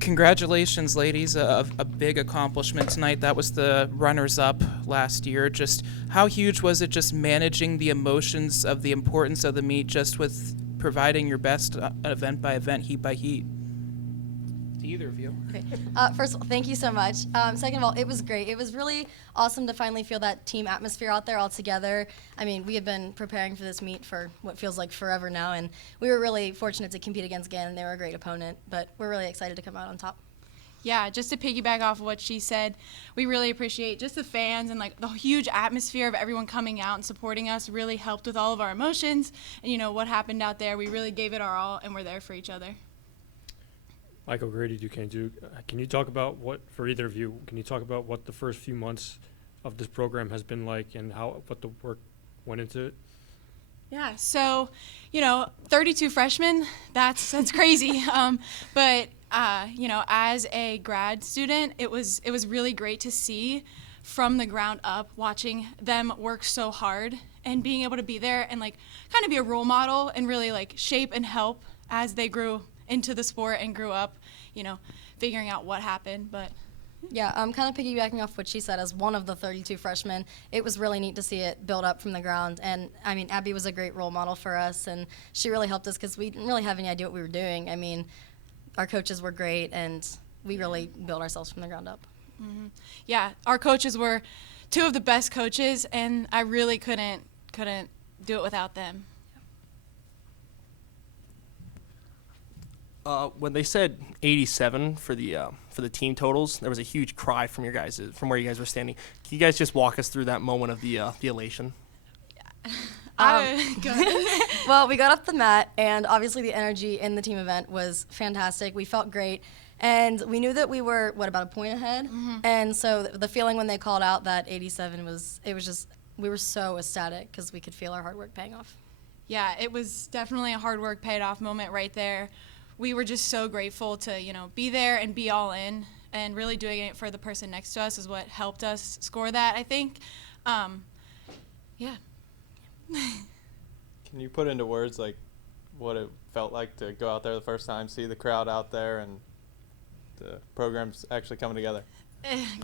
Congratulations, ladies. A big accomplishment tonight. That was the runners-up last year. Just how huge was it just managing the emotions of the importance of the meet just with providing your best event by event, heat by heat? To either of you. Okay. First of all, thank you so much. Second of all, it was great. It was really awesome to finally feel that team atmosphere out there all together. I mean, we had been preparing for this meet for what feels like forever now, and we were really fortunate to compete against Gannon. They were a great opponent, but we're really excited to come out on top. Yeah, just to piggyback off of what she said, we really appreciate just the fans and like the huge atmosphere of everyone coming out and supporting us really helped with all of our emotions. And you know, what happened out there, we really gave it our all and we're there for each other. Michael Grady, Duquesne Duke. Can you talk about for either of you, can you talk about what the first few months of this program has been like and what the work went into it? Yeah, so, 32 freshmen, that's crazy. But as a grad student, it was really great to see from the ground up, watching them work so hard and being able to be there and like kind of be a role model and really like shape and help as they grew into the sport and grew up, figuring out what happened. But yeah, kind of piggybacking off what she said, as one of the 32 freshmen, it was really neat to see it build up from the ground. And I mean, Abby was a great role model for us, and she really helped us because we didn't really have any idea what we were doing. I mean, our coaches were great, and we really built ourselves from the ground up. Mm-hmm. Yeah, our coaches were two of the best coaches, and I really couldn't do it without them. When they said 87 for the team totals, there was a huge cry from where you guys were standing. Can you guys just walk us through that moment of the elation? Go ahead. Well, we got off the mat, and obviously the energy in the team event was fantastic. We felt great, and we knew that we were, about a point ahead? Mm-hmm. And so the feeling when they called out that 87 we were so ecstatic because we could feel our hard work paying off. Yeah, it was definitely a hard work paid off moment right there. We were just so grateful to, be there and be all in, and really doing it for the person next to us is what helped us score that, I think. Yeah. Can you put into words like what it felt like to go out there the first time, see the crowd out there, and the program's actually coming together?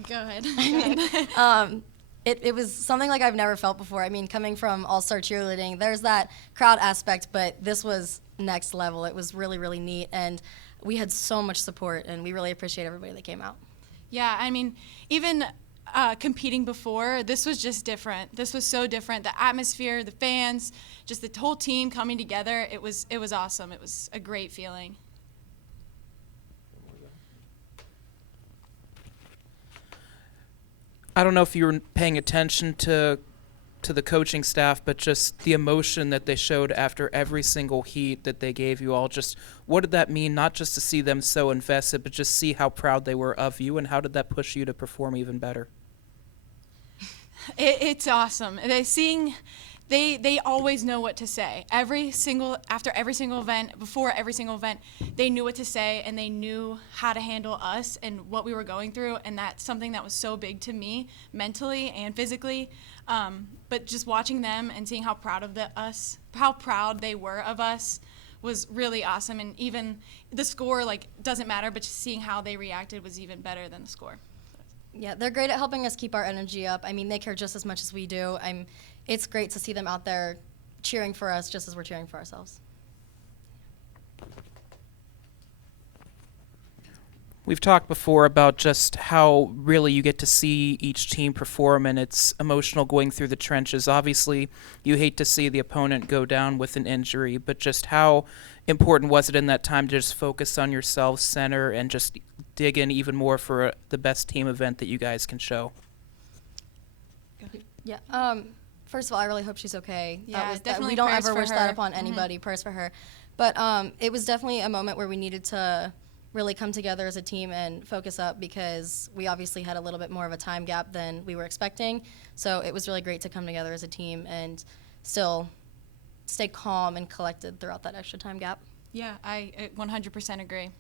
Go ahead. It was something like I've never felt before. I mean, coming from all-star cheerleading, there's that crowd aspect, but this was next level. It was really, really neat, and we had so much support, and we really appreciate everybody that came out. Yeah, I mean, even competing before, this was just different. This was so different. The atmosphere, the fans, just the whole team coming together, it was awesome. It was a great feeling. I don't know if you were paying attention to the coaching staff, but just the emotion that they showed after every single heat that they gave you all. Just what did that mean, not just to see them so invested, but just see how proud they were of you, and how did that push you to perform even better? It's awesome. They always know what to say. After every single event, before every single event, they knew what to say, and they knew how to handle us and what we were going through, and that's something that was so big to me mentally and physically. But just watching them and seeing how proud they were of us was really awesome. And even the score doesn't matter, but just seeing how they reacted was even better than the score. Yeah, they're great at helping us keep our energy up. I mean, they care just as much as we do. It's great to see them out there cheering for us just as we're cheering for ourselves. We've talked before about just how really you get to see each team perform, and it's emotional going through the trenches. Obviously, you hate to see the opponent go down with an injury, but just how important was it in that time to just focus on yourselves, center, and just dig in even more for the best team event that you guys can show? Yeah. First of all, I really hope she's okay. Yeah, definitely. We don't prayers ever for wish her. that upon anybody. Prayers for her. But it was definitely a moment where we needed to really come together as a team and focus up, because we obviously had a little bit more of a time gap than we were expecting. So it was really great to come together as a team and still stay calm and collected throughout that extra time gap. Yeah, I 100% agree.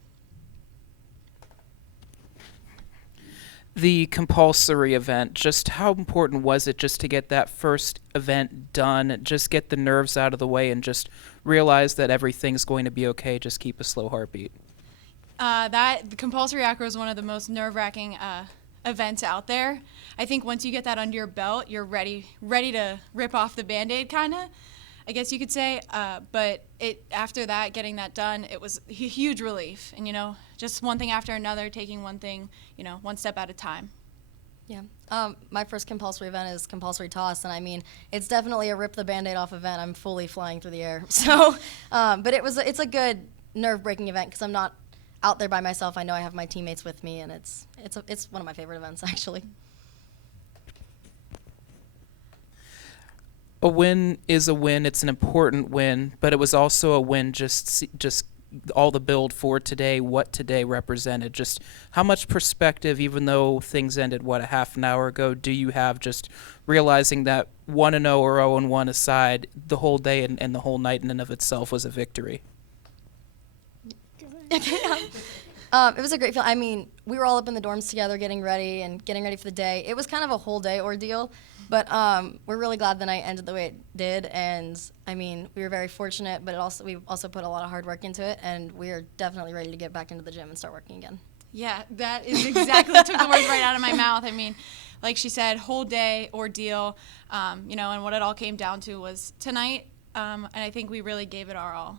The compulsory event, just how important was it just to get that first event done, just get the nerves out of the way and just realize that everything's going to be okay, just keep a slow heartbeat? The compulsory acro is one of the most nerve-wracking events out there. I think once you get that under your belt, you're ready to rip off the Band-Aid, kind of, I guess you could say. But after that, getting that done, it was a huge relief. And, just one thing after another, taking one thing, one step at a time. Yeah. My first compulsory event is compulsory toss, and I mean, it's definitely a rip the Band-Aid off event. I'm fully flying through the air. So, but it's a good nerve-breaking event because I'm not out there by myself. I know I have my teammates with me, and it's one of my favorite events, actually. A win is a win. It's an important win, but it was also a win just all the build for today, what today represented. Just how much perspective, even though things ended, a half an hour ago, do you have just realizing that 1-0 or 0-1 aside, the whole day and the whole night in and of itself was a victory? It was a great feeling. I mean, we were all up in the dorms together getting ready for the day. It was kind of a whole day ordeal, but we're really glad the night ended the way it did. And I mean, we were very fortunate, but we also put a lot of hard work into it, and we are definitely ready to get back into the gym and start working again. Yeah, that is exactly took the words right out of my mouth. I mean, like she said, whole day ordeal, and what it all came down to was tonight, and I think we really gave it our all.